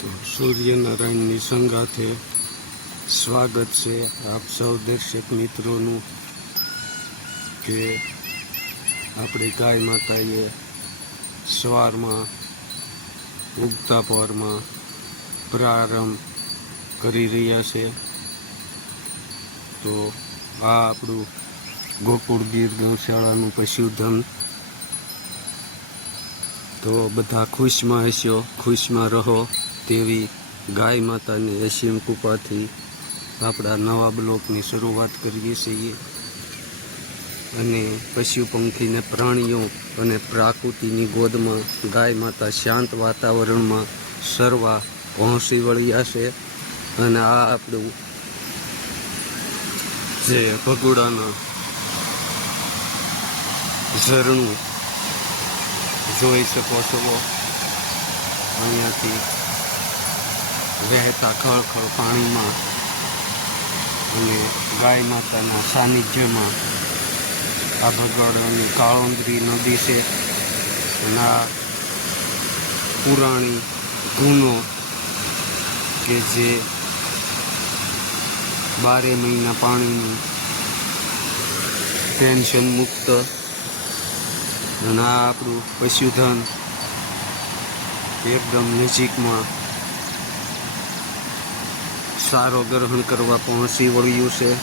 તો સૂર્યનારાયણની સંગાથે સ્વાગત છે આપ સૌ દર્શક મિત્રોનું કે આપણી ગાય માતાએ સવારમાં ઉગતા પહોરમાં પ્રારંભ કરી રહ્યા છે. તો આ આપણું ગોકુળ ગીર ગૌશાળાનું પશુધન. તો બધા ખુશમાં હશો, ખુશમાં રહો તેવી ગાય માતાની અસીમ કૃપાથી આપણા નવા બ્લોકની શરૂઆત કરીએ છીએ. અને પશુ પંખીને પ્રાણીઓ અને પ્રકૃતિની ગોદમાં ગાય માતા શાંત વાતાવરણમાં સરવા પહોંચી વળ્યા છે. અને આ આપણું જે ભગુડાના ઝરણું જોઈ શકો છો. અહીંયાથી વહેતા ખળખળ પાણીમાં અને ગાય માતાના સાનિધ્યમાં આ ભગવાડની કાળોંદરી નદી છે. અને આ પુરાણી ગુનો કે જે 12 મહિના પાણીનું ટેન્શન મુક્ત. અને આ આપણું પશુધન એકદમ નજીકમાં સારો ગ્રહણ કરવા પહોંચી વળ્યું છે.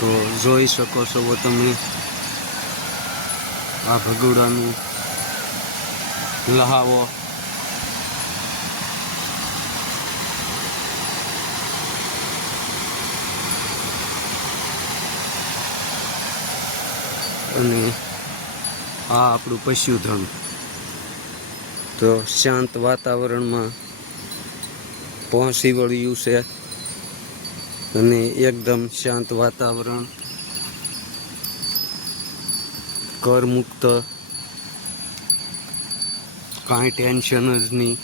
તો જોઈ શકો છો તમે આ ભગુડાનું લહાવો. અને આ આપણું પશુધન તો શાંત વાતાવરણમાં પહોંચી વળ્યું છે. અને એકદમ શાંત વાતાવરણ, કરમુક્ત, કાંઈ ટેન્શન જ નહીં.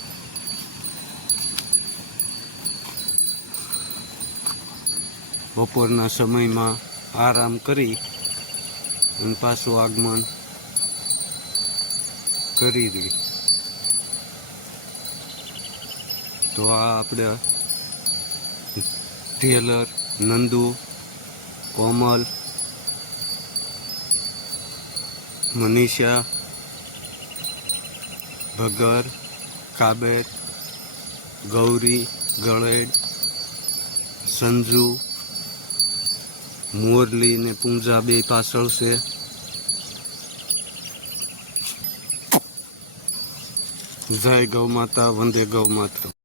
બપોરના સમયમાં આરામ કરી અને પાછું આગમન કરી દે. તો આ આપણે ટેલર, નંદુ, કોમલ, મનીષા, ભગર, કાબેત, ગૌરી, ગળેડ, સંજુ, મોરલી ને પૂંજા બે પાછળ છે. જય ગૌ માતા, વંદે ગૌ માતા.